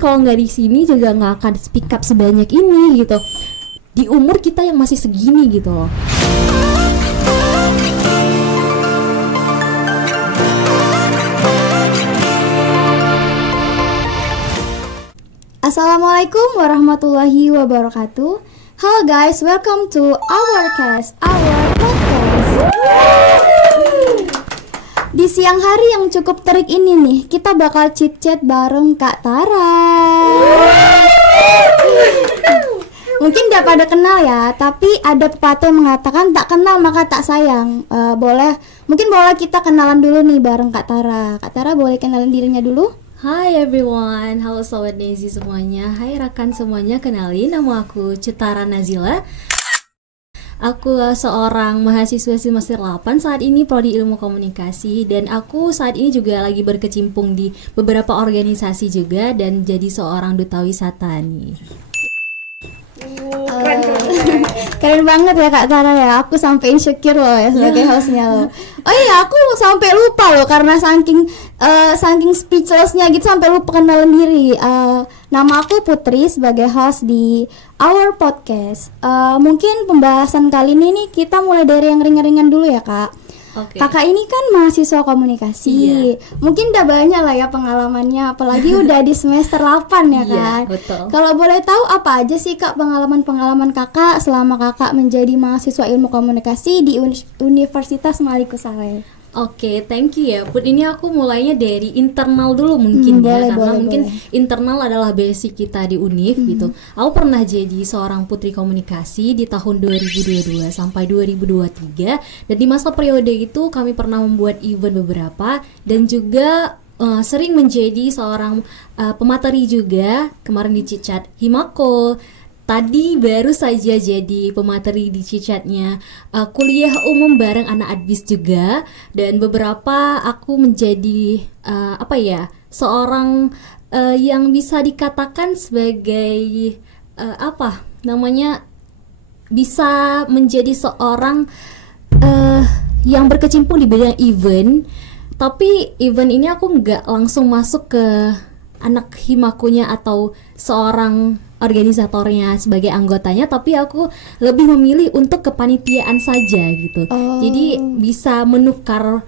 kalau nggak di sini juga nggak akan speak up sebanyak ini gitu. Di umur kita yang masih segini gitu loh. Assalamualaikum warahmatullahi wabarakatuh. Halo guys, welcome to our podcast. Di siang hari yang cukup terik ini nih, kita bakal chit-chat bareng Kak Tara. Mungkin udah pada kenal ya, tapi ada pepatah yang mengatakan tak kenal maka tak sayang. Mungkin boleh kita kenalan dulu nih bareng Kak Tara. Kak Tara boleh kenalin dirinya dulu? Hai everyone, halo Sobat Nezi semuanya. Hai rekan semuanya, kenalin nama aku Cetara Nazila. Aku seorang mahasiswa semester 8 saat ini prodi ilmu komunikasi. Dan aku saat ini juga lagi berkecimpung di beberapa organisasi juga dan jadi seorang duta wisata nih. Keren banget ya Kak Tara ya. Aku sampai insecure loh ya sebagai hostnya loh. Oh iya, aku sampai lupa loh karena saking speechlessnya gitu sampai lupa kenalin diri. Nama aku Putri sebagai host di our podcast. Mungkin pembahasan kali ini nih kita mulai dari yang ringan-ringan dulu ya Kak. Okay. Kakak ini kan mahasiswa komunikasi. Iya. Mungkin udah banyak lah ya pengalamannya, apalagi udah di semester 8 ya kan. Iya, betul. Kalau boleh tahu apa aja sih Kak pengalaman Kakak selama Kakak menjadi mahasiswa ilmu komunikasi di Universitas Maliku Saleh? Oke, thank you ya Put. Ini aku mulainya dari internal dulu mungkin ya, karena mungkin internal adalah basic kita di Univ gitu. Aku pernah jadi seorang putri komunikasi di tahun 2022 sampai 2023, dan di masa periode itu kami pernah membuat event beberapa dan juga sering menjadi seorang pemateri juga. Kemarin di Cicat Himako. Tadi baru saja jadi pemateri di Cicatnya kuliah umum bareng anak Advis juga, dan beberapa aku menjadi seorang yang bisa dikatakan sebagai bisa menjadi seorang yang berkecimpung di bidang event. Tapi event ini aku nggak langsung masuk ke anak himakunya atau seorang organisatornya sebagai anggotanya, tapi aku lebih memilih untuk kepanitiaan saja gitu. Jadi bisa menukar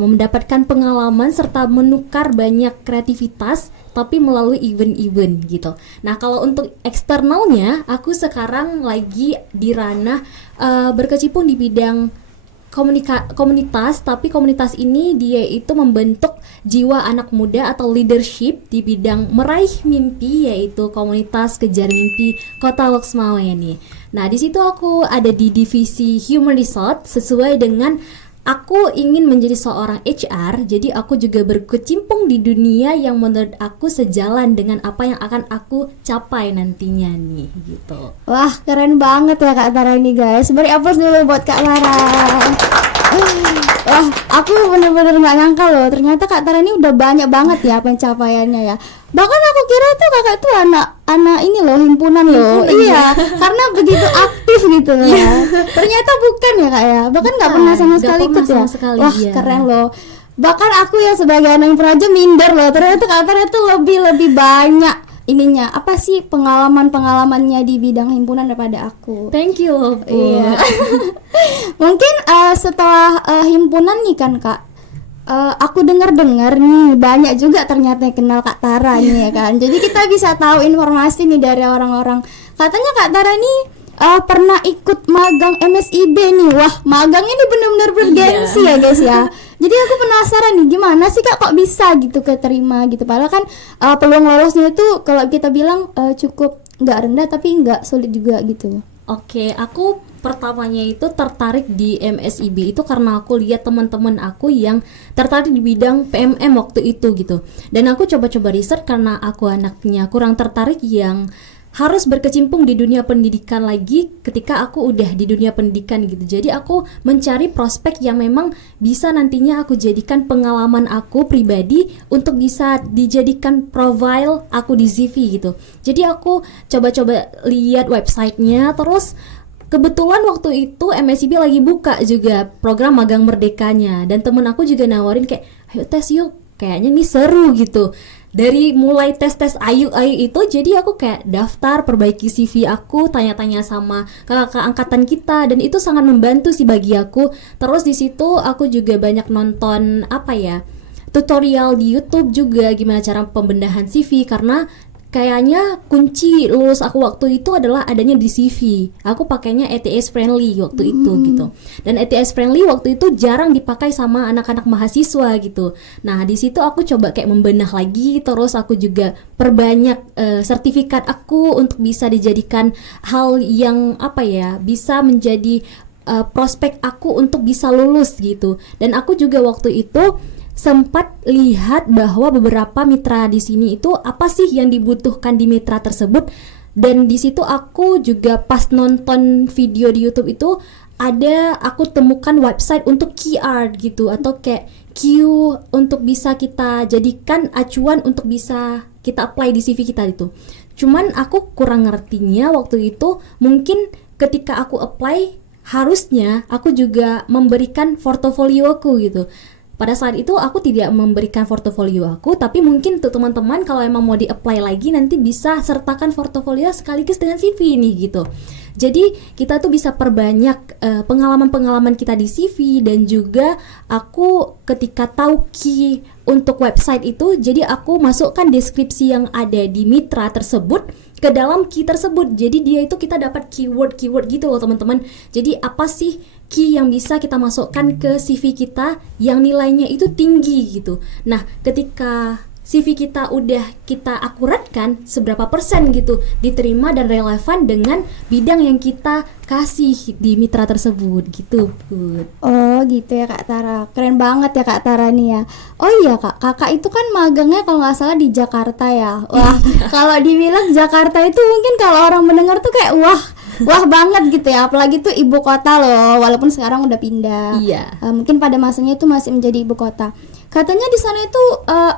mendapatkan pengalaman serta menukar banyak kreativitas tapi melalui event-event gitu. Nah, kalau untuk eksternalnya, aku sekarang lagi di ranah berkecimpung di bidang komunitas, tapi komunitas ini dia itu membentuk jiwa anak muda atau leadership di bidang meraih mimpi, yaitu komunitas Kejar Mimpi Kota Loksmawe nih. Nah, di situ aku ada di divisi Human Resource sesuai dengan aku ingin menjadi seorang HR, jadi aku juga berkecimpung di dunia yang menurut aku sejalan dengan apa yang akan aku capai nantinya nih gitu. Wah, keren banget ya Kak Tara ini guys. Beri aplaus dulu buat Kak Tara. Wah, aku bener-bener gak nyangka loh, ternyata Kak Tara ini udah banyak banget ya pencapaiannya ya. Bahkan aku kira tuh kakak tuh anak ini loh, himpunan loh. Iya, karena begitu aktif gitu loh ya. Ternyata bukan ya Kak ya. Bahkan gak pernah sama sekali ikut ya. Wah, keren loh. Bahkan aku yang sebagai anak himpunan aja minder loh. Ternyata Kak Tara tuh lebih banyak ininya, apa sih pengalamannya di bidang himpunan daripada aku. Thank you loh. Iya. Mungkin setelah himpunan nih kan Kak, aku dengar nih banyak juga ternyata yang kenal Kak Tara nih ya kan. Jadi kita bisa tahu informasi nih dari orang-orang. Katanya Kak Tara nih pernah ikut magang MSIB nih. Wah, magang ini benar-benar bergengsi ya guys ya. Jadi aku penasaran nih, gimana sih Kak kok bisa gitu keterima gitu. Padahal kan peluang lolosnya itu kalau kita bilang cukup nggak rendah tapi nggak sulit juga gitu. Oke, aku pertamanya itu tertarik di MSIB itu karena aku lihat teman-teman aku yang tertarik di bidang PMM waktu itu gitu. Dan aku coba-coba riset karena aku anaknya kurang tertarik yang harus berkecimpung di dunia pendidikan lagi ketika aku udah di dunia pendidikan gitu. Jadi aku mencari prospek yang memang bisa nantinya aku jadikan pengalaman aku pribadi untuk bisa dijadikan profile aku di CV gitu. Jadi aku coba-coba lihat websitenya, terus kebetulan waktu itu MSIB lagi buka juga program magang merdekanya, dan temen aku juga nawarin kayak ayo tes yuk, kayaknya nih seru gitu. dari mulai tes-tes ayu-ayu itu, jadi aku kayak daftar, perbaiki CV aku, tanya-tanya sama kakak angkatan kita, dan itu sangat membantu sih bagi aku. Terus di situ aku juga banyak nonton apa ya, tutorial di YouTube juga gimana cara pembenahan CV, karena kayaknya kunci lulus aku waktu itu adalah adanya di CV. Aku pakainya ETS friendly waktu itu gitu. Dan ETS friendly waktu itu jarang dipakai sama anak-anak mahasiswa gitu. Nah, di situ aku coba kayak membenah lagi, terus aku juga perbanyak sertifikat aku untuk bisa dijadikan hal yang apa ya, bisa menjadi prospek aku untuk bisa lulus gitu. Dan aku juga waktu itu sempat lihat bahwa beberapa mitra di sini itu apa sih yang dibutuhkan di mitra tersebut, dan di situ aku juga pas nonton video di YouTube itu aku temukan website untuk QR gitu, atau kayak Q untuk bisa kita jadikan acuan untuk bisa kita apply di CV kita itu. Cuman aku kurang ngertinya waktu itu, mungkin ketika aku apply harusnya aku juga memberikan portofolio aku gitu. Pada saat itu aku tidak memberikan portofolio aku, tapi mungkin untuk teman-teman kalau emang mau di-apply lagi nanti bisa sertakan portofolio sekaligus dengan CV ini gitu. Jadi kita tuh bisa perbanyak pengalaman-pengalaman kita di CV, dan juga aku ketika tahu key untuk website itu, jadi aku masukkan deskripsi yang ada di mitra tersebut ke dalam key tersebut. Jadi dia itu kita dapat keyword gitu loh teman-teman. Jadi apa sih key yang bisa kita masukkan ke CV kita yang nilainya itu tinggi gitu. Nah, ketika CV kita udah kita akuratkan seberapa persen gitu diterima dan relevan dengan bidang yang kita kasih di mitra tersebut gitu, Put. Oh gitu ya Kak Tara, keren banget ya Kak Tara nih ya. Oh iya Kak, kakak itu kan magangnya kalau nggak salah di Jakarta ya. Wah, kalau dibilang Jakarta itu mungkin kalau orang mendengar tuh kayak wah banget gitu ya, apalagi tuh ibu kota loh, walaupun sekarang udah pindah. Iya. Mungkin pada masanya itu masih menjadi ibu kota. Katanya di sana itu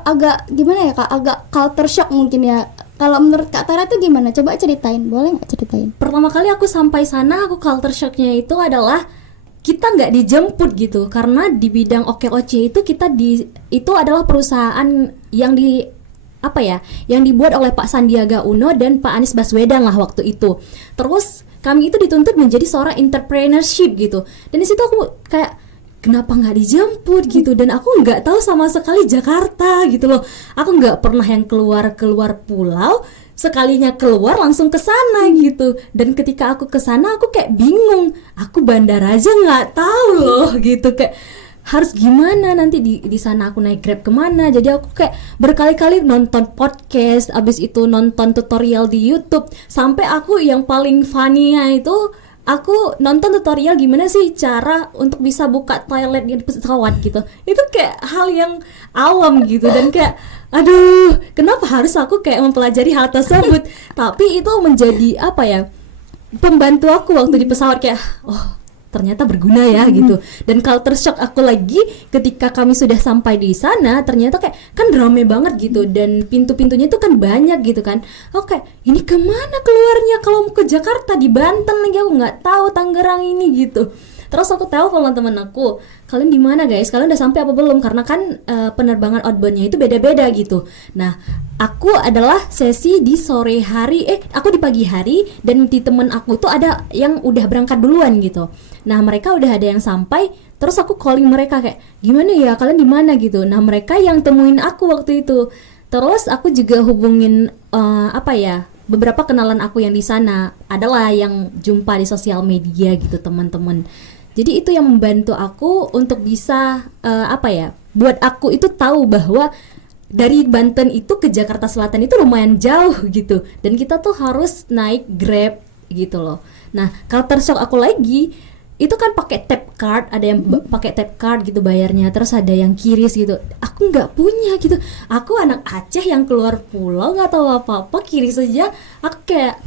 agak gimana ya Kak, agak culture shock mungkin ya. Kalau menurut Kak Tara tuh gimana? Coba ceritain, boleh nggak ceritain? Pertama kali aku sampai sana, aku culture shocknya itu adalah kita nggak dijemput gitu, karena di bidang OKOC itu itu adalah perusahaan yang yang dibuat oleh Pak Sandiaga Uno dan Pak Anies Baswedan lah waktu itu. Terus kami itu dituntut menjadi seorang entrepreneurship gitu, dan di situ aku kayak kenapa nggak dijemput gitu, dan aku nggak tahu sama sekali Jakarta gitu loh. Aku nggak pernah yang keluar pulau, sekalinya keluar langsung ke sana gitu. Dan ketika aku ke sana aku kayak bingung, aku bandara aja nggak tahu loh gitu, kayak harus gimana nanti di sana, aku naik Grab kemana. Jadi aku kayak berkali-kali nonton podcast, abis itu nonton tutorial di YouTube, sampai aku yang paling funny-nya itu aku nonton tutorial gimana sih cara untuk bisa buka toilet di pesawat gitu. Itu kayak hal yang awam gitu, dan kayak aduh, kenapa harus aku kayak mempelajari hal tersebut. Tapi itu menjadi pembantu aku waktu di pesawat, kayak oh ternyata berguna ya gitu. Dan culture shock aku lagi ketika kami sudah sampai di sana, ternyata kayak kan rame banget gitu, dan pintu-pintunya itu kan banyak gitu kan. Oke, ini kemana keluarnya kalau mau ke Jakarta, di Banten lagi, aku nggak tahu Tangerang ini gitu. Terus aku telepon teman aku, kalian di mana guys? Kalian udah sampai apa belum? Karena kan penerbangan outboundnya itu beda-beda gitu. Nah, aku adalah sesi di sore hari, aku di pagi hari, dan di temen aku tuh ada yang udah berangkat duluan gitu. Nah, mereka udah ada yang sampai, terus aku calling mereka kayak, gimana ya, kalian di mana gitu. Nah, mereka yang temuin aku waktu itu. Terus aku juga hubungin beberapa kenalan aku yang di sana, adalah yang jumpa di sosial media gitu, teman-teman. Jadi itu yang membantu aku untuk bisa buat aku itu tahu bahwa dari Banten itu ke Jakarta Selatan itu lumayan jauh gitu, dan kita tuh harus naik Grab gitu loh. Nah, culture shock aku lagi itu kan pakai tap card, ada yang pakai tap card gitu bayarnya, terus ada yang kiris gitu. Aku nggak punya gitu. Aku anak Aceh yang keluar pulau, nggak tahu apa-apa, kiris aja. Aku kayak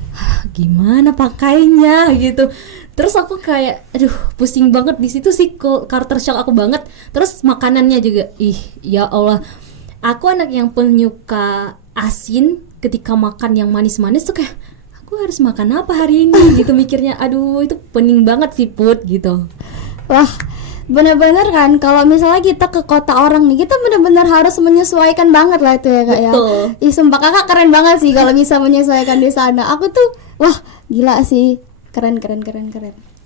gimana pakainya gitu. Terus aku kayak aduh pusing banget. Di situ sih culture shock aku banget. Terus makanannya juga, ya Allah, aku anak yang penyuka asin. Ketika makan yang manis-manis tuh kayak aku harus makan apa hari ini gitu mikirnya. Aduh, itu pening banget sih Put gitu. Wah, bener-bener kan kalau misalnya kita ke kota orang nih, kita bener-bener harus menyesuaikan banget lah itu ya kak ya. Betul. Ih sumpah kakak keren banget sih kalau bisa menyesuaikan di sana. Aku tuh wah gila sih, keren.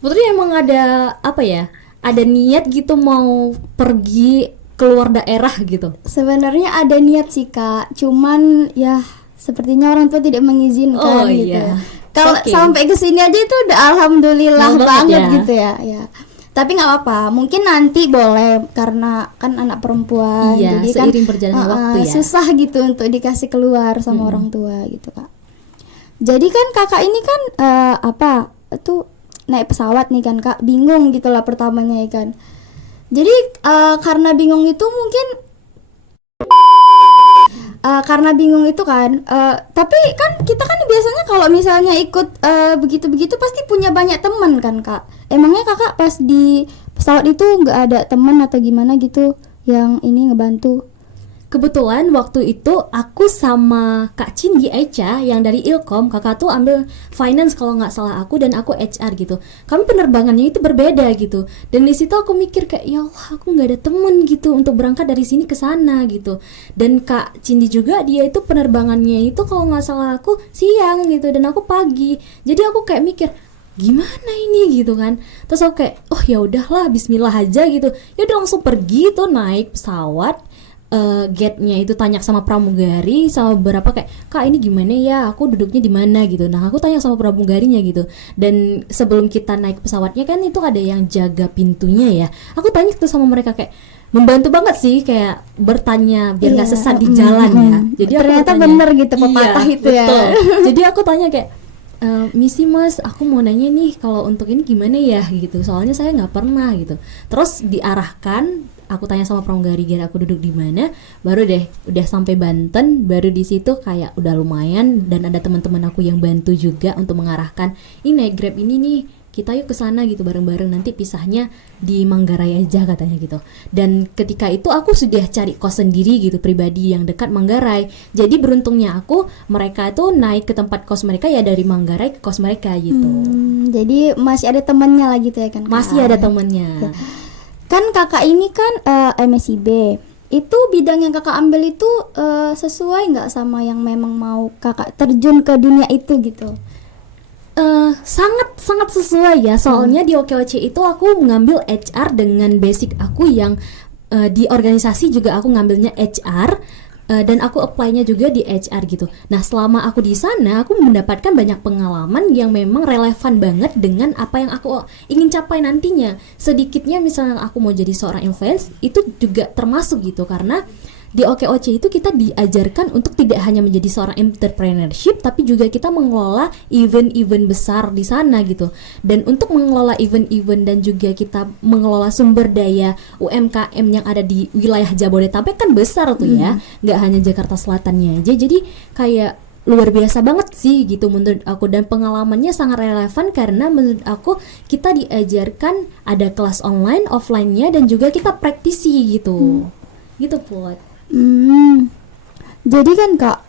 Putri emang ada apa ya? Ada niat gitu mau pergi keluar daerah gitu. Sebenarnya ada niat sih kak, cuman ya sepertinya orang tua tidak mengizinkan Oh, gitu. iya. Kalau Oke. sampai ke sini aja itu udah alhamdulillah Senang banget banget ya. gitu ya. Ya. Tapi nggak apa-apa, mungkin nanti boleh karena kan anak perempuan, Iya, jadi kan seiring perjalanan waktu ya. susah gitu untuk dikasih keluar sama orang tua gitu kak. Jadi kan kakak ini kan apa tuh naik pesawat nih kan kak, bingung gitulah pertamanya ya kan. Jadi karena bingung itu mungkin karena bingung itu kan, tapi kan kita kan biasanya kalau misalnya ikut begitu-begitu pasti punya banyak teman kan kak. Emangnya kakak pas di pesawat itu nggak ada teman atau gimana gitu yang ini ngebantu? Kebetulan waktu itu aku sama Kak Cindy Echa yang dari Ilkom, kakak tuh ambil finance kalau nggak salah aku, dan aku HR gitu. Kami penerbangannya itu berbeda gitu. Dan di situ aku mikir kayak ya Allah, aku nggak ada temen gitu untuk berangkat dari sini ke sana gitu. Dan Kak Cindy juga dia itu penerbangannya itu kalau nggak salah aku siang gitu dan aku pagi. Jadi aku kayak mikir gimana ini gitu kan. Terus aku kayak oh ya udahlah bismillah aja gitu. Ya udah langsung pergi tuh naik pesawat. Gate-nya itu tanya sama pramugari sama beberapa kayak kak ini gimana ya aku duduknya di mana gitu. Nah aku tanya sama pramugarinya gitu, dan sebelum kita naik pesawatnya kan itu ada yang jaga pintunya ya. Aku tanya tuh sama mereka kayak membantu banget sih kayak bertanya biar nggak Iya, sesat di jalan ya. Jadi aku ternyata bertanya, bener gitu pepatah iya, itu ya. betul. Jadi aku tanya kayak misi mas, aku mau nanya nih kalau untuk ini gimana ya gitu. Soalnya saya nggak pernah gitu. Terus diarahkan, aku tanya sama pramugari biar aku duduk di mana. Baru deh, udah sampai Banten, baru di situ kayak udah lumayan dan ada teman-teman aku yang bantu juga untuk mengarahkan. Ini naik Grab ini nih, kita yuk ke sana gitu bareng-bareng, nanti pisahnya di Manggarai aja katanya gitu. Dan ketika itu aku sudah cari kos sendiri gitu pribadi yang dekat Manggarai. Jadi beruntungnya aku, mereka itu naik ke tempat kos mereka ya dari Manggarai ke kos mereka gitu. Jadi masih ada temannya lah gitu ya kan kak? Masih ada temennya. Kan kakak ini kan MSIB. Itu bidang yang kakak ambil itu sesuai nggak sama yang memang mau kakak terjun ke dunia itu gitu? Sangat sesuai ya, soalnya di OKOC itu aku ngambil HR dengan basic aku yang di organisasi juga aku ngambilnya HR, dan aku apply-nya juga di HR gitu. Nah selama aku di sana aku mendapatkan banyak pengalaman yang memang relevan banget dengan apa yang aku ingin capai nantinya. Sedikitnya misalnya aku mau jadi seorang influencer itu juga termasuk gitu, karena di OKOC itu kita diajarkan untuk tidak hanya menjadi seorang entrepreneurship, tapi juga kita mengelola event-event besar di sana gitu. Dan untuk mengelola event-event dan juga kita mengelola sumber daya UMKM yang ada di wilayah Jabodetabek kan besar tuh ya, nggak hanya Jakarta Selatannya aja. Jadi kayak luar biasa banget sih gitu menurut aku, dan pengalamannya sangat relevan karena menurut aku kita diajarkan ada kelas online, offline-nya, dan juga kita praktisi gitu. Gitu Put. Jadi kan kak,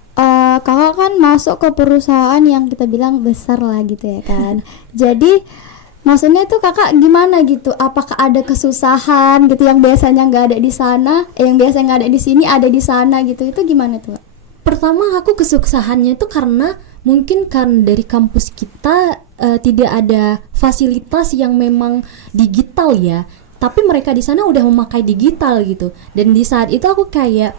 kakak kan masuk ke perusahaan yang kita bilang besar lah gitu ya kan. Jadi maksudnya tuh kakak gimana gitu? Apakah ada kesusahan gitu yang biasanya nggak ada di sana, yang biasanya nggak ada di sini ada di sana gitu? Itu gimana tuh? Pertama aku kesusahannya itu karena mungkin kan dari kampus kita tidak ada fasilitas yang memang digital ya. Tapi mereka di sana udah memakai digital gitu. Dan di saat itu aku kayak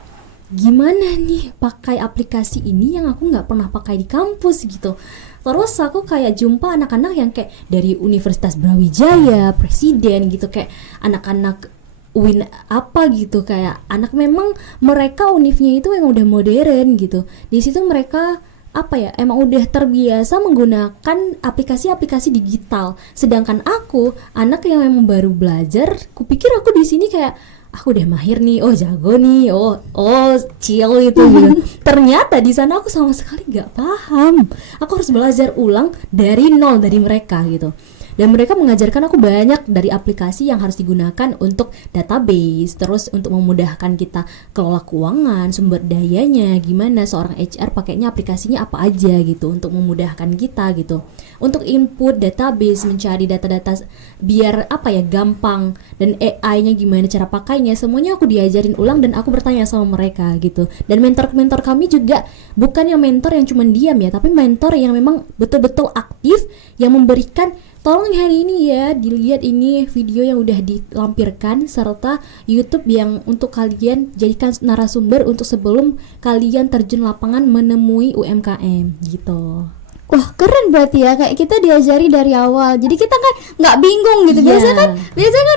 gimana nih pakai aplikasi ini yang aku nggak pernah pakai di kampus gitu. Terus aku kayak jumpa anak-anak yang kayak dari Universitas Brawijaya, Presiden gitu, kayak anak-anak UIN apa gitu, kayak anak memang mereka univnya itu memang udah modern gitu. Di situ mereka apa ya, emang udah terbiasa menggunakan aplikasi-aplikasi digital. Sedangkan aku anak yang memang baru belajar, kupikir aku di sini kayak aku udah mahir nih, oh jago nih, oh chill itu gitu. Ternyata di sana aku sama sekali nggak paham. Aku harus belajar ulang dari nol dari mereka gitu. Dan mereka mengajarkan aku banyak dari aplikasi yang harus digunakan untuk database, terus untuk memudahkan kita kelola keuangan, sumber dayanya, gimana seorang HR pakainya aplikasinya apa aja gitu untuk memudahkan kita gitu. Untuk input database, mencari data-data biar gampang, dan AI-nya gimana cara pakainya, semuanya aku diajarin ulang dan aku bertanya sama mereka gitu. Dan mentor-mentor kami juga bukan yang mentor yang cuma diam ya, tapi mentor yang memang betul-betul aktif, yang memberikan tolong hari ini ya dilihat ini video yang udah dilampirkan, serta YouTube yang untuk kalian jadikan narasumber untuk sebelum kalian terjun lapangan menemui UMKM gitu. Wah keren berarti ya, kayak kita diajari dari awal, jadi kita kan nggak bingung gitu. Biasanya kan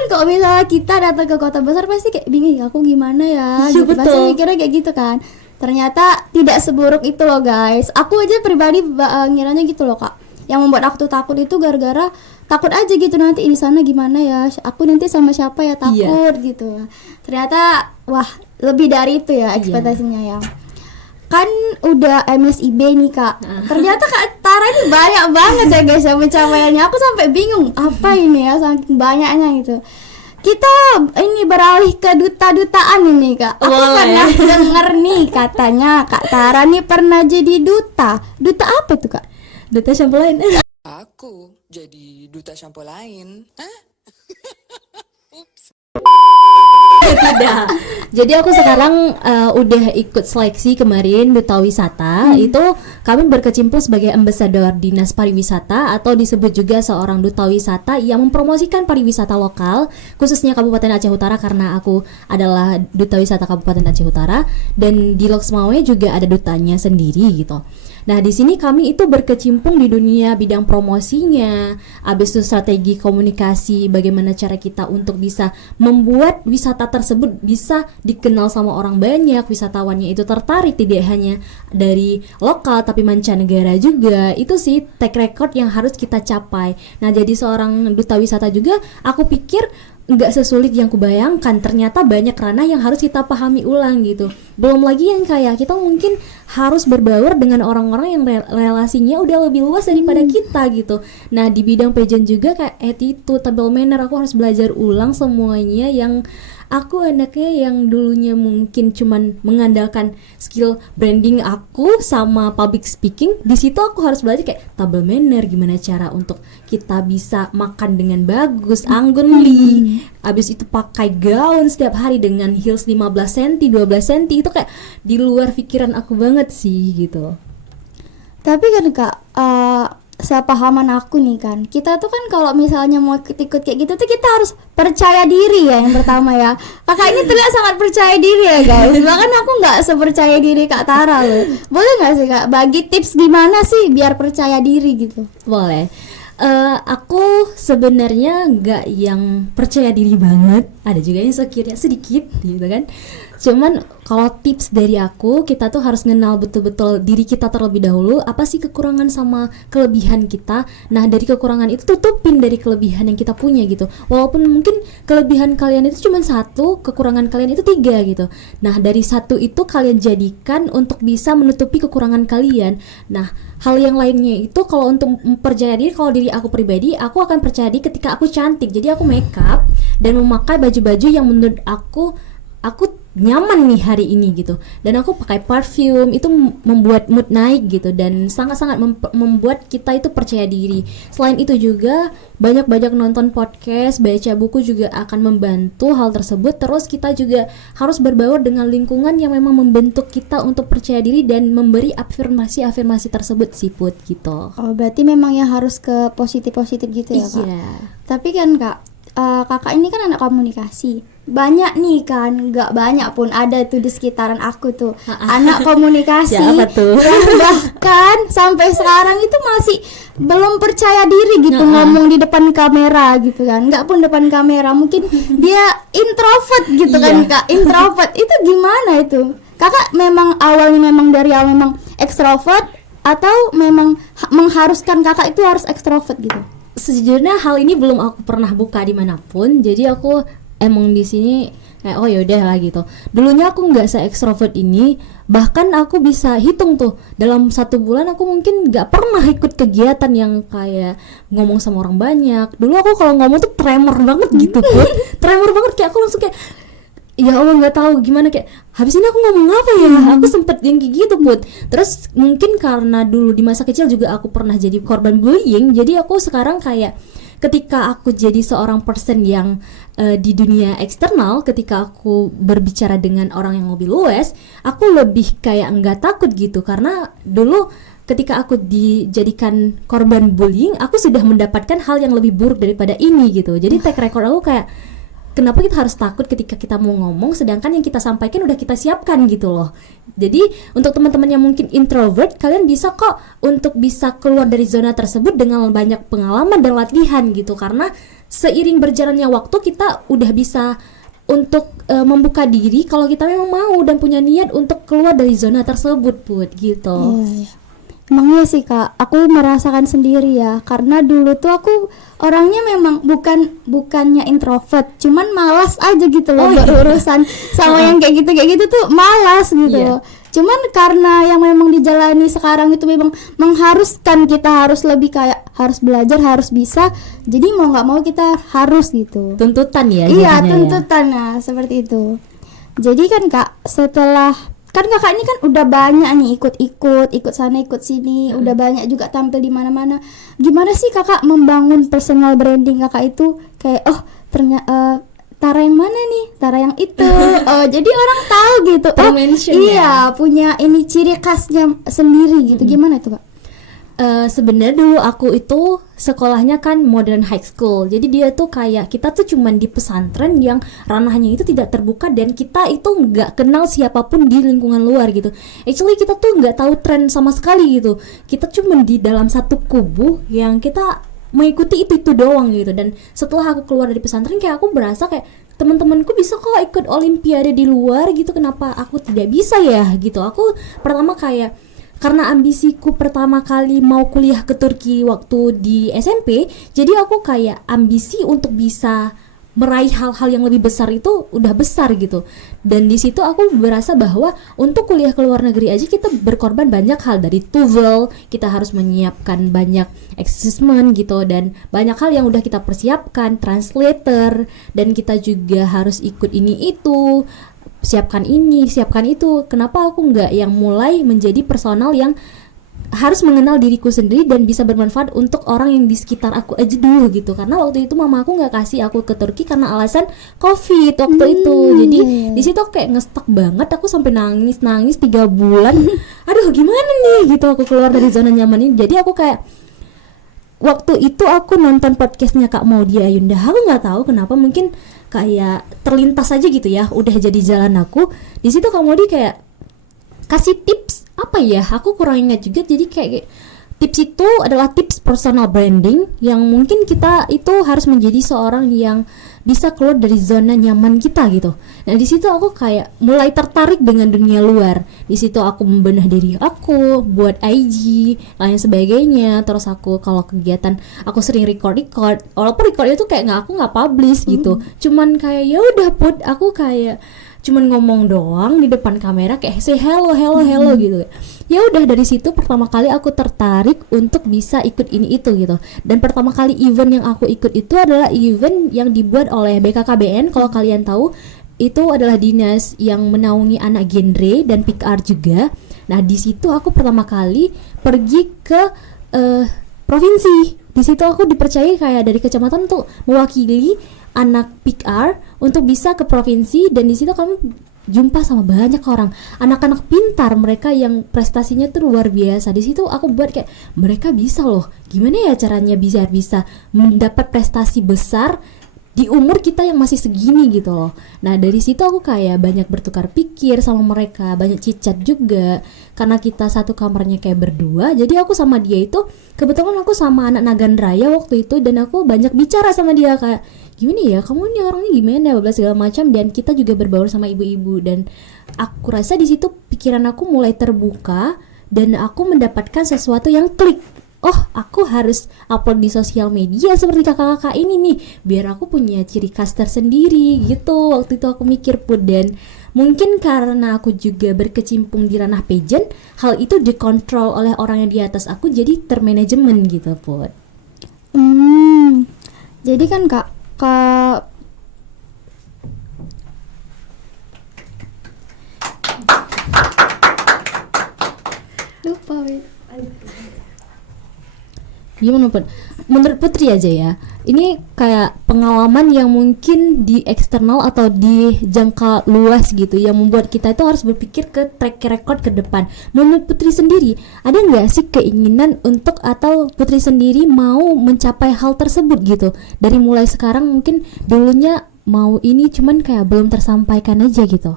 kalau misalnya kita datang ke kota besar pasti kayak bingung, aku gimana ya gitu. Pasti mikirnya kayak gitu kan. Ternyata tidak seburuk itu loh guys. Aku aja pribadi ngiranya gitu loh kak. Yang membuat aku tuh takut itu gara-gara takut aja gitu, nanti di sana gimana ya, aku nanti sama siapa ya, takut gitu. Ternyata wah lebih dari itu ya ekspektasinya ya. Kan udah MSIB nih kak, ternyata Kak Tara ini banyak banget ya guys ya pencapaiannya. Aku sampai bingung apa ini ya, saking banyaknya gitu. Kita ini beralih ke duta-dutaan ini kak. Aku pernah denger nih katanya Kak Tara nih pernah jadi duta. Duta apa tuh kak? Duta shampoo lain. Aku jadi duta shampoo lain. Hah? Tidak. Jadi aku sekarang udah ikut seleksi kemarin duta wisata. Itu kami berkecimpung sebagai ambasador Dinas Pariwisata, atau disebut juga seorang duta wisata yang mempromosikan pariwisata lokal, khususnya Kabupaten Aceh Utara, karena aku adalah duta wisata Kabupaten Aceh Utara, dan di Loksmawe juga ada dutanya sendiri gitu. Nah, di sini kami itu berkecimpung di dunia bidang promosinya, habis itu strategi komunikasi, bagaimana cara kita untuk bisa membuat wisata tersebut bisa dikenal sama orang banyak, wisatawannya itu tertarik tidak hanya dari lokal tapi mancanegara juga. Itu sih track record yang harus kita capai. Nah, jadi seorang duta wisata juga aku pikir nggak sesulit yang kubayangkan. Ternyata banyak ranah yang harus kita pahami ulang gitu. Belum lagi yang kayak kita mungkin harus berbaur dengan orang-orang yang relasinya udah lebih luas daripada kita gitu. Nah, di bidang pageant juga kayak attitude, table manner, aku harus belajar ulang semuanya. Yang aku anaknya yang dulunya mungkin cuman mengandalkan skill branding aku sama public speaking, di situ aku harus belajar kayak table manner, gimana cara untuk kita bisa makan dengan bagus, anggunli, habis itu pakai gaun setiap hari dengan heels 15 cm, 12 cm, itu kayak di luar pikiran aku banget sih gitu. Tapi kan kak, sepahaman aku nih kan, kita tuh kan kalau misalnya mau ikut kayak gitu tuh kita harus percaya diri ya, yang pertama ya. Kakak ini terlihat sangat percaya diri ya guys. Bahkan aku nggak sepercaya diri Kak Tara loh. Boleh nggak sih kak bagi tips gimana sih biar percaya diri gitu? Boleh. Aku sebenarnya nggak yang percaya diri banget, ada juga yang sekiranya sedikit gitu kan. Cuman kalau tips dari aku, kita tuh harus kenal betul-betul diri kita terlebih dahulu. Apa sih kekurangan sama kelebihan kita? Nah, dari kekurangan itu tutupin dari kelebihan yang kita punya gitu. Walaupun mungkin kelebihan kalian itu cuma 1, kekurangan kalian itu 3 gitu. Nah, dari 1 itu kalian jadikan untuk bisa menutupi kekurangan kalian. Nah, hal yang lainnya itu kalau untuk mempercaya diri, kalau diri aku pribadi, aku akan percaya diri ketika aku cantik. Jadi aku make up dan memakai baju-baju yang menurut aku nyaman nih hari ini gitu, dan aku pakai parfum, itu membuat mood naik gitu, dan sangat-sangat membuat kita itu percaya diri. Selain itu juga banyak-banyak nonton podcast, baca buku juga akan membantu hal tersebut. Terus kita juga harus berbaur dengan lingkungan yang memang membentuk kita untuk percaya diri dan memberi afirmasi tersebut sih Put gitu. Oh berarti memang yang harus ke positif-positif gitu ya kak? Iya. Tapi kan kak, kakak ini kan anak komunikasi, banyak nih kan, nggak banyak pun ada tuh di sekitaran aku tuh anak komunikasi yang bahkan sampai sekarang itu masih belum percaya diri gitu ngomong di depan kamera gitu kan. Nggak pun depan kamera, mungkin dia introvert gitu kan kak. Introvert itu gimana itu? Kakak memang awalnya memang dari awal memang ekstrovert atau memang mengharuskan kakak itu harus ekstrovert gitu? Sejujurnya hal ini belum aku pernah buka dimanapun, jadi aku emang di sini kayak oh yaudah lah gitu. Dulunya aku nggak se-extrovert ini, bahkan aku bisa hitung tuh dalam 1 bulan aku mungkin nggak pernah ikut kegiatan yang kayak ngomong sama orang banyak. Dulu aku kalau ngomong tuh tremor banget gitu Put. Tremor banget, kayak aku langsung kayak ya Allah nggak tahu gimana, kayak habis ini aku ngomong apa ya. Aku sempet yang kayak gitu Put. Terus mungkin karena dulu di masa kecil juga aku pernah jadi korban bullying, jadi aku sekarang kayak ketika aku jadi seorang person yang di dunia eksternal, ketika aku berbicara dengan orang yang lebih luas, aku lebih kayak nggak takut gitu. Karena dulu ketika aku dijadikan korban bullying, aku sudah mendapatkan hal yang lebih buruk daripada ini gitu. Jadi track record aku kayak kenapa kita harus takut ketika kita mau ngomong, sedangkan yang kita sampaikan udah kita siapkan gitu loh. Jadi untuk teman-teman yang mungkin introvert, kalian bisa kok untuk bisa keluar dari zona tersebut dengan banyak pengalaman dan latihan gitu. Karena seiring berjalannya waktu kita udah bisa untuk membuka diri kalau kita memang mau dan punya niat untuk keluar dari zona tersebut Put gitu. Iya. Emang iya sih Kak, aku merasakan sendiri ya. Karena dulu tuh aku orangnya memang bukannya introvert, cuman malas aja gitu loh berurusan sama yang kayak gitu tuh malas gitu. Iya. Cuman karena yang memang dijalani sekarang itu memang mengharuskan kita harus lebih kayak harus belajar, harus bisa. Jadi mau nggak mau kita harus gitu. Tuntutan ya Iya, jadinya ya. tuntutan nah seperti itu. Jadi kan Kak, setelah kan kakak ini kan udah banyak nih ikut sana ikut sini, udah banyak juga tampil di mana-mana. Gimana sih kakak membangun personal branding kakak itu kayak ternyata Tara yang mana nih, Tara yang itu. Jadi orang tahu gitu. Termention Iya, punya ini ciri khasnya sendiri gitu. Gimana itu kak? Sebenarnya dulu aku itu sekolahnya kan modern high school, jadi dia tuh kayak kita tuh cuman di pesantren yang ranahnya itu tidak terbuka dan kita itu nggak kenal siapapun di lingkungan luar gitu. Actually kita tuh nggak tahu tren sama sekali gitu. Kita cuman di dalam satu kubu yang kita mengikuti itu doang gitu. Dan setelah aku keluar dari pesantren, kayak aku berasa kayak teman-temanku bisa kok ikut olimpiade di luar gitu, kenapa aku tidak bisa ya gitu. Aku pertama kayak karena ambisiku pertama kali mau kuliah ke Turki waktu di SMP, jadi aku kayak ambisi untuk bisa meraih hal-hal yang lebih besar itu udah besar gitu. Dan di situ aku berasa bahwa untuk kuliah ke luar negeri aja kita berkorban banyak hal, dari TOEFL kita harus menyiapkan banyak assessment gitu, dan banyak hal yang udah kita persiapkan, translator, dan kita juga harus ikut ini itu, siapkan ini, siapkan itu. Kenapa aku nggak yang mulai menjadi personal yang harus mengenal diriku sendiri dan bisa bermanfaat untuk orang yang di sekitar aku aja dulu gitu. Karena waktu itu mama aku nggak kasih aku ke Turki karena alasan COVID waktu itu. Jadi di situ aku kayak ngestak banget, aku sampai nangis 3 bulan. Aduh gimana nih gitu aku keluar dari zona nyaman ini. Jadi aku kayak waktu itu aku nonton podcastnya Kak Maudy Ayunda. Aku nggak tahu kenapa, mungkin kayak terlintas aja gitu ya, udah jadi jalan aku. Di situ Kak Maudy kayak kasih tips apa ya, aku kurang ingat juga. Jadi kayak tips itu adalah tips personal branding yang mungkin kita itu harus menjadi seorang yang bisa keluar dari zona nyaman kita gitu. Nah di situ aku kayak mulai tertarik dengan dunia luar. Di situ aku membenah diri aku, buat IG, lain sebagainya. Terus aku kalau kegiatan aku sering record. Walaupun record itu kayak aku nggak publish gitu. Cuman kayak ya udah Put, aku kayak cuman ngomong doang di depan kamera kayak say hello gitu. Ya udah dari situ pertama kali aku tertarik untuk bisa ikut ini itu gitu. Dan pertama kali event yang aku ikut itu adalah event yang dibuat oleh BKKBN. Kalau kalian tahu, itu adalah dinas yang menaungi anak genre dan PR juga. Nah di situ aku pertama kali pergi ke provinsi. Di situ aku dipercayai kayak dari kecamatan untuk mewakili anak PR untuk bisa ke provinsi, dan di situ kamu jumpa sama banyak orang, anak-anak pintar, mereka yang prestasinya tuh luar biasa. Di situ aku buat kayak mereka bisa loh, gimana ya caranya bisa mendapat prestasi besar di umur kita yang masih segini gitu loh. Nah dari situ aku kayak banyak bertukar pikir sama mereka, banyak cicat juga karena kita satu kamarnya kayak berdua. Jadi aku sama dia itu kebetulan aku sama anak Nagan Raya waktu itu, dan aku banyak bicara sama dia kayak gimana ya, kamu ini orangnya gimana, segala macam. Dan kita juga berbaur sama ibu-ibu, dan aku rasa di situ pikiran aku mulai terbuka dan aku mendapatkan sesuatu yang klik. oh aku harus upload di sosial media seperti kakak-kakak ini nih biar aku punya ciri khas tersendiri gitu. Waktu itu aku mikir Put, dan mungkin karena aku juga berkecimpung di ranah pageant, hal itu dikontrol oleh orang yang di atas aku, jadi termanajemen gitu Put. Jadi kan kak lupa wait. Gimana Put? Menurut Putri aja ya, ini kayak pengalaman yang mungkin di eksternal atau di jangka luas gitu yang membuat kita itu harus berpikir ke track record ke depan. Menurut Putri sendiri, ada nggak sih keinginan untuk atau Putri sendiri mau mencapai hal tersebut gitu? Dari mulai sekarang mungkin dulunya mau ini cuman kayak belum tersampaikan aja gitu.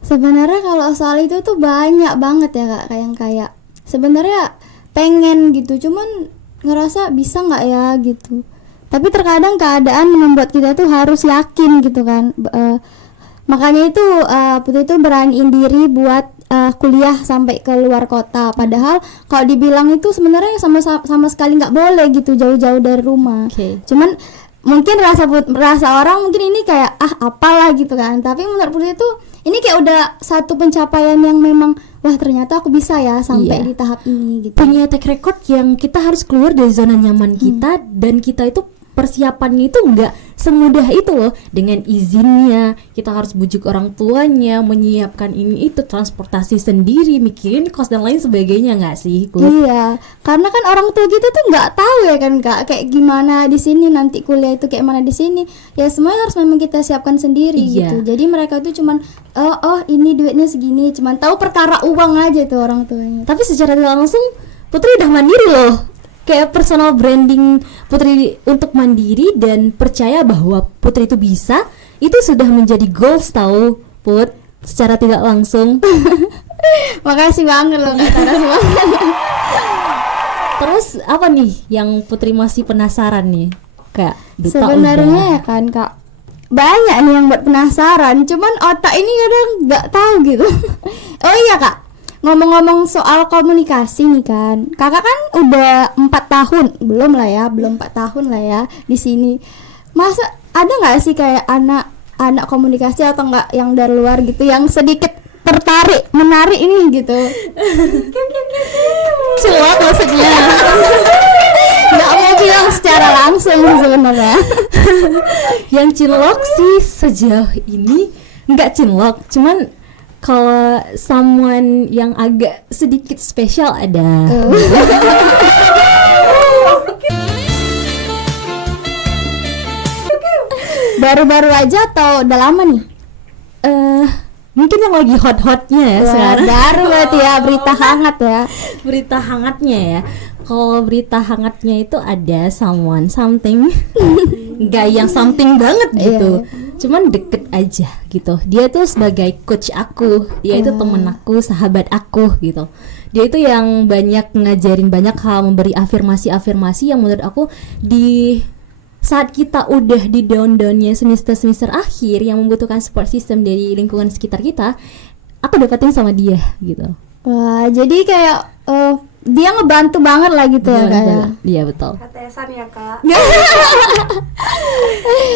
Sebenarnya kalau soal itu tuh banyak banget ya kak, kayak sebenarnya pengen gitu, cuman ngerasa bisa nggak ya gitu. Tapi terkadang keadaan membuat kita tuh harus yakin gitu kan. Makanya itu Putri itu beraniin diri buat kuliah sampai ke luar kota. Padahal kalau dibilang itu sebenarnya sama sekali nggak boleh gitu, jauh-jauh dari rumah. Cuman mungkin rasa orang mungkin ini kayak apalah gitu kan. Tapi menurut Putri itu ini kayak udah satu pencapaian yang memang wah ternyata aku bisa ya sampai di tahap ini gitu. Punya track record yang kita harus keluar dari zona nyaman kita, dan kita itu persiapannya itu nggak semudah itu loh. Dengan izinnya kita harus bujuk orang tuanya, menyiapkan ini itu, transportasi sendiri, mikirin kos dan lain sebagainya, nggak sih Put? Iya, karena kan orang tua kita tuh nggak tahu ya kan kak, kayak gimana di sini nanti kuliah itu kayak mana di sini. Ya semuanya harus memang kita siapkan sendiri gitu. Jadi mereka tuh cuman oh ini duitnya segini, cuman tahu perkara uang aja tuh orang tuanya. Tapi secara tidak langsung Putri udah mandiri loh. Kayak personal branding Putri untuk mandiri dan percaya bahwa Putri itu bisa, itu sudah menjadi goals tahu Put, secara tidak langsung. Makasih banget loh Kak Tara semuanya. Terus apa nih yang Putri masih penasaran nih? Kayak sebenarnya ya kan Kak, banyak nih yang buat penasaran, cuman otak ini kadang nggak tahu gitu. Oh iya Kak, ngomong-ngomong soal komunikasi nih kan, kakak kan udah 4 tahun, belum 4 tahun lah ya di sini. Masa ada nggak sih kayak anak komunikasi atau nggak yang dari luar gitu yang sedikit menarik ini gitu? Cilok maksudnya. Nggak mau bilang secara langsung sebenarnya. Yang cilok sih sejauh ini nggak cilok, cuman kalau someone yang agak sedikit spesial ada. Baru-baru aja atau udah lama nih? Mungkin yang lagi hot-hotnya ya sekarang. Baru berarti ya, berita hangat ya. Berita hangatnya ya. Kalau berita hangatnya itu ada someone something. Nggak yang something banget gitu. Cuman deket aja gitu. Dia tuh sebagai coach aku, dia itu temen aku, sahabat aku gitu. Dia itu yang banyak ngajarin banyak hal, memberi afirmasi yang menurut aku di saat kita udah di down-downnya semester akhir yang membutuhkan support system dari lingkungan sekitar kita, aku dapetin sama dia gitu. Wah, jadi kayak dia ngebantu banget lah gitu ya kayak. Iya betul. HTS-an ya Kak.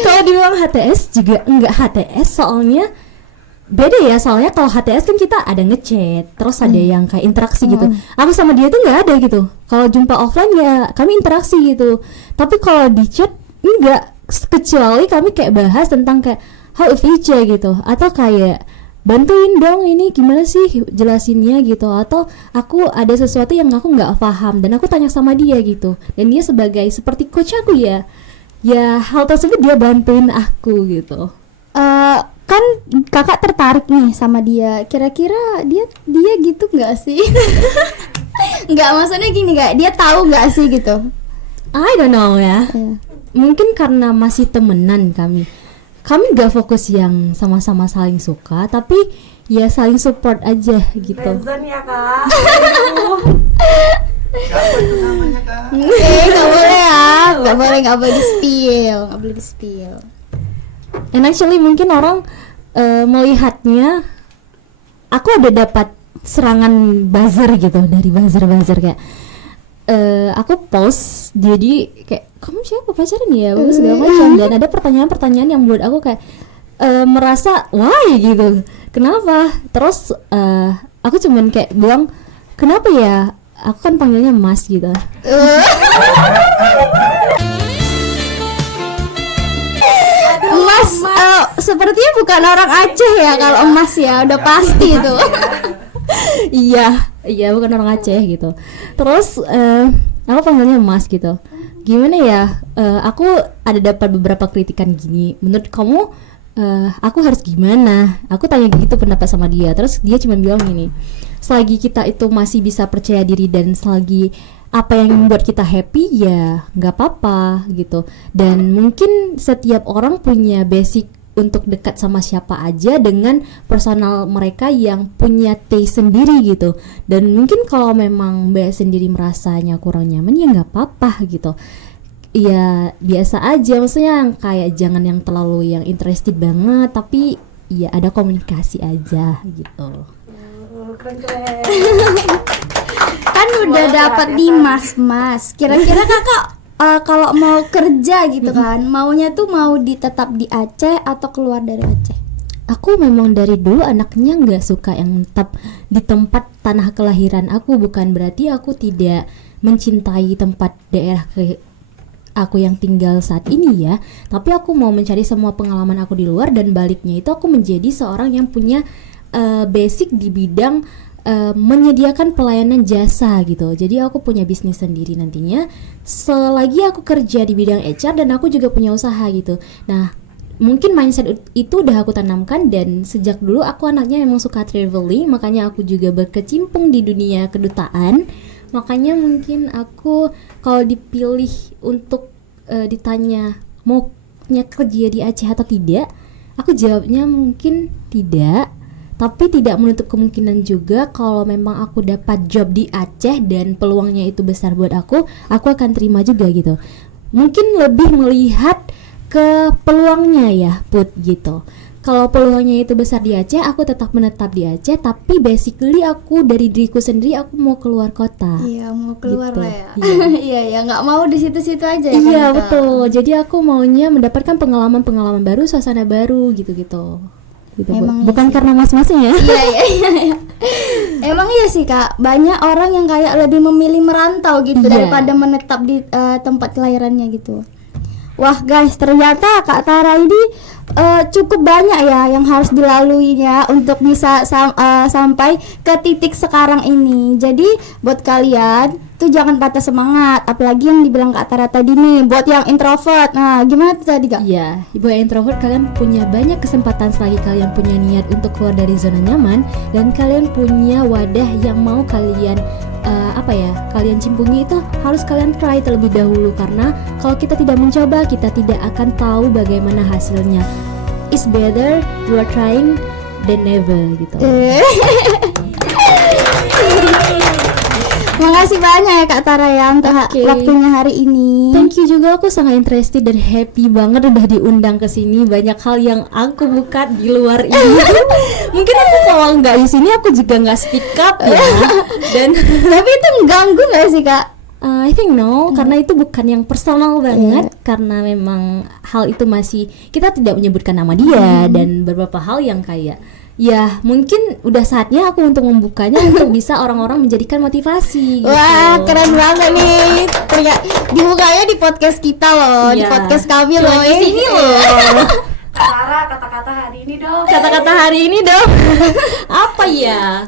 Kalau dibilang HTS juga enggak HTS, soalnya beda ya. Soalnya kalau HTS kan kita ada ngechat, terus ada yang kayak interaksi gitu. Aku sama dia tuh nggak ada gitu. Kalau jumpa offline ya kami interaksi gitu. Tapi kalau di chat enggak, kecuali kami kayak bahas tentang kayak how if aja gitu, atau kayak bantuin dong ini gimana sih jelasinnya gitu, atau aku ada sesuatu yang aku nggak paham dan aku tanya sama dia gitu, dan dia sebagai seperti coach aku ya hal tersebut dia bantuin aku gitu. Kan kakak tertarik nih sama dia, kira-kira dia gitu nggak sih? Nggak, maksudnya gini, nggak, dia tahu nggak sih gitu? I don't know ya. Mungkin karena masih temenan kami gak fokus yang sama-sama saling suka, tapi ya saling support aja gitu. Friendzone ya Kak. Siapa itu namanya Kak? Nggak boleh ya, nggak boleh di spill. And actually mungkin orang melihatnya aku ada dapat serangan buzzer gitu dari buzzer kayak aku post, jadi kayak kamu siapa pacaran ya, segala macam, dan ada pertanyaan-pertanyaan yang buat aku kayak merasa why gitu, kenapa, terus aku cuman kayak bilang kenapa ya, aku kan panggilnya Mas gitu. Mas, sepertinya bukan orang Aceh ya kalau Mas ya, udah pasti itu. Iya bukan orang Aceh gitu. Terus aku panggilnya Mas gitu. Gimana ya? Aku ada dapat beberapa kritikan gini. Menurut kamu aku harus gimana? Aku tanya gitu pendapat sama dia. Terus dia cuma bilang gini, selagi kita itu masih bisa percaya diri dan selagi apa yang membuat kita happy ya nggak apa-apa gitu. Dan mungkin setiap orang punya basic untuk dekat sama siapa aja dengan personal mereka yang punya taste sendiri gitu. Dan mungkin kalau memang Mbak sendiri merasanya kurang nyaman ya nggak apa-apa gitu. Ya biasa aja, maksudnya yang kayak jangan yang terlalu yang interested banget, tapi ya ada komunikasi aja gitu. Keren. Kan udah dapat di Mas. Kira-kira kakak kalau mau kerja gitu kan, maunya tuh mau tetap di Aceh atau keluar dari Aceh? Aku memang dari dulu anaknya nggak suka yang tetap di tempat tanah kelahiran aku. Bukan berarti aku tidak mencintai tempat daerah aku yang tinggal saat ini ya, tapi aku mau mencari semua pengalaman aku di luar, dan baliknya itu aku menjadi seorang yang punya basic di bidang menyediakan pelayanan jasa gitu. Jadi aku punya bisnis sendiri nantinya selagi aku kerja di bidang HR, dan aku juga punya usaha gitu. Nah, mungkin mindset itu udah aku tanamkan, dan sejak dulu aku anaknya memang suka traveling, makanya aku juga berkecimpung di dunia kedutaan. Makanya mungkin aku kalau dipilih untuk ditanya maunya kerja di Aceh atau tidak, aku jawabnya mungkin tidak. Tapi tidak menutup kemungkinan juga kalau memang aku dapat job di Aceh dan peluangnya itu besar buat aku akan terima juga gitu. Mungkin lebih melihat ke peluangnya ya Put gitu. Kalau peluangnya itu besar di Aceh, aku tetap menetap di Aceh. Tapi basically aku dari diriku sendiri aku mau keluar kota. Iya, mau keluar gitu. lah ya. Iya. Iya, nggak mau di situ-situ aja ya. Iya kan, Kak? betul. Jadi aku maunya mendapatkan pengalaman-pengalaman baru, suasana baru gitu-gitu. Gitu, Emang bukan iya sih. karena mas-masnya ya. Iya. Emang iya sih Kak, banyak orang yang kayak lebih memilih merantau gitu Iya. daripada menetap di tempat kelahirannya gitu. Wah guys, ternyata Kak Tara ini cukup banyak ya yang harus dilaluinya untuk bisa sampai ke titik sekarang ini. Jadi buat kalian tuh jangan patah semangat, apalagi yang dibilang Kak Tara tadi nih, buat yang introvert. Nah, gimana tuh tadi Kak? Iya, ibu yang introvert, kalian punya banyak kesempatan selagi kalian punya niat untuk keluar dari zona nyaman, dan kalian punya wadah yang mau kalian kalian cimpungi, itu harus kalian try terlebih dahulu, karena kalau kita tidak mencoba, kita tidak akan tahu bagaimana hasilnya. It's better you are trying than never gitu. Makasih banyak ya Kak Tara ya untuk Oke. waktunya hari ini. Thank you juga, aku sangat interested dan happy banget udah diundang ke sini. Banyak hal yang aku buka di luar ini. Mungkin aku kalau nggak di sini aku juga nggak speak up ya. Dan Tapi itu mengganggu nggak sih Kak? I think no, karena itu bukan yang personal banget. Karena memang hal itu masih kita tidak menyebutkan nama dia, dan beberapa hal yang kayak ya mungkin udah saatnya aku untuk membukanya untuk bisa orang-orang menjadikan motivasi gitu. Wah, keren banget nih. Ternyata dibukanya di podcast kita loh, di Iya. podcast kami Cuma loh. di sini loh. Sarah, kata-kata hari ini dong. Kata-kata hari ini dong. Apa ya?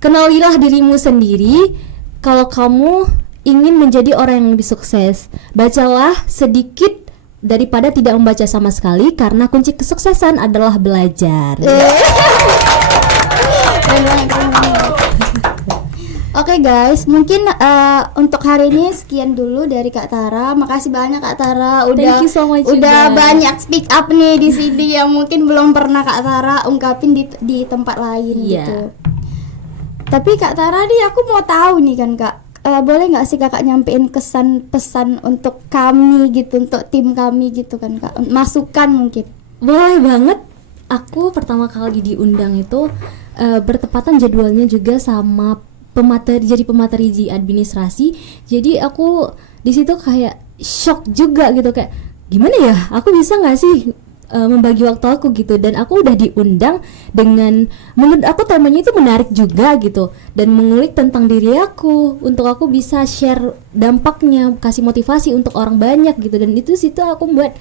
Kenalilah dirimu sendiri. Kalau kamu ingin menjadi orang yang lebih sukses, bacalah sedikit daripada tidak membaca sama sekali, karena kunci kesuksesan adalah belajar. Keren banget. Oke guys, mungkin untuk hari ini sekian dulu dari Kak Tara. Makasih banyak Kak Tara Thank you so much udah juga. banyak speak up nih di sini yang mungkin belum pernah Kak Tara ungkapin di tempat lain Iya. gitu. Tapi Kak Tara nih, aku mau tahu nih kan Kak, boleh nggak sih Kakak nyampein kesan pesan untuk kami gitu, untuk tim kami gitu kan Kak, masukan mungkin. Boleh banget. Aku pertama kali diundang itu bertepatan jadwalnya juga sama jadi pemateri di administrasi. Jadi aku di situ kayak shock juga gitu, kayak gimana ya aku bisa nggak sih membagi waktu aku gitu. Dan aku udah diundang dengan, menurut aku temanya itu menarik juga gitu, dan mengulik tentang diri aku untuk aku bisa share dampaknya, kasih motivasi untuk orang banyak gitu. Dan itu situ aku buat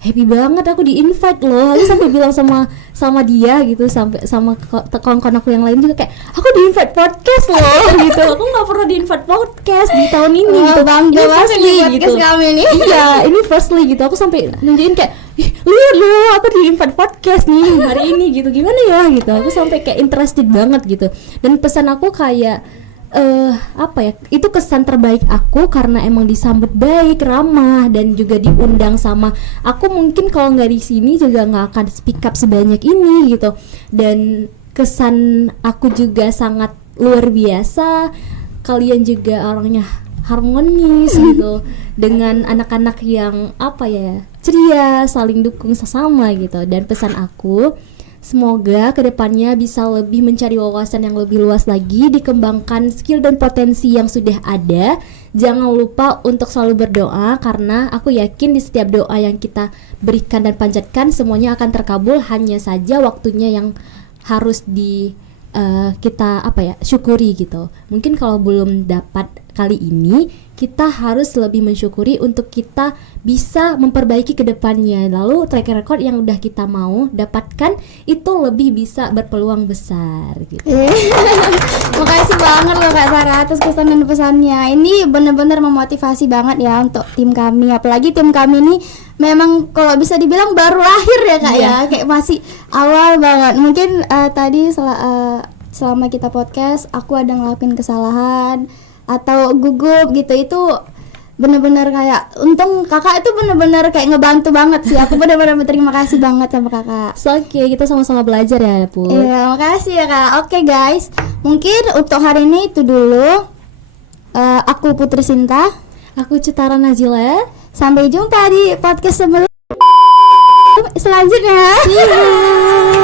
happy banget, aku di invite loh. Aku sampai bilang sama dia gitu, sampai sama kawan-kawan aku yang lain juga, kayak aku di invite podcast loh gitu. Aku nggak pernah di invite podcast di tahun ini gitu. Bangga Ini banget firstly di podcast kami nih. Iya, ini firstly gitu. Aku sampai nunjukin kayak, lihat loh aku di invite podcast nih hari ini gitu, gimana ya gitu. Aku sampai kayak interested banget gitu. Dan pesan aku kayak apa ya, itu kesan terbaik aku karena emang disambut baik, ramah, dan juga diundang sama aku. Mungkin kalau nggak di sini juga nggak akan speak up sebanyak ini gitu. Dan kesan aku juga sangat luar biasa. Kalian juga orangnya harmonis gitu, dengan anak-anak yang apa ya, ceria, saling dukung sesama gitu. Dan pesan aku, semoga kedepannya bisa lebih mencari wawasan yang lebih luas lagi, dikembangkan skill dan potensi yang sudah ada. Jangan lupa untuk selalu berdoa, karena aku yakin di setiap doa yang kita berikan dan panjatkan semuanya akan terkabul. Hanya saja waktunya yang harus kita syukuri gitu. Mungkin kalau belum dapat kali ini, kita harus lebih mensyukuri untuk kita bisa memperbaiki ke depannya. Lalu track record yang udah kita mau dapatkan itu lebih bisa berpeluang besar gitu. Makasih banget loh Kak Sarah atas kesan dan pesannya. Ini benar-benar memotivasi banget ya untuk tim kami. Apalagi tim kami ini memang kalau bisa dibilang baru lahir ya Kak ya, kayak masih awal banget. Mungkin tadi selama kita podcast aku ada ngelakuin kesalahan atau gugup gitu, itu bener-bener kayak untung kakak itu bener-bener kayak ngebantu banget sih. Aku bener-bener berterima kasih banget sama kakak. Oke, kita sama-sama belajar ya Put. Iya, makasih ya kak. Oke guys, mungkin untuk hari ini itu dulu. Aku Putri Sinta, Aku Cetara Nazila. sampai jumpa di podcast selanjutnya. See you.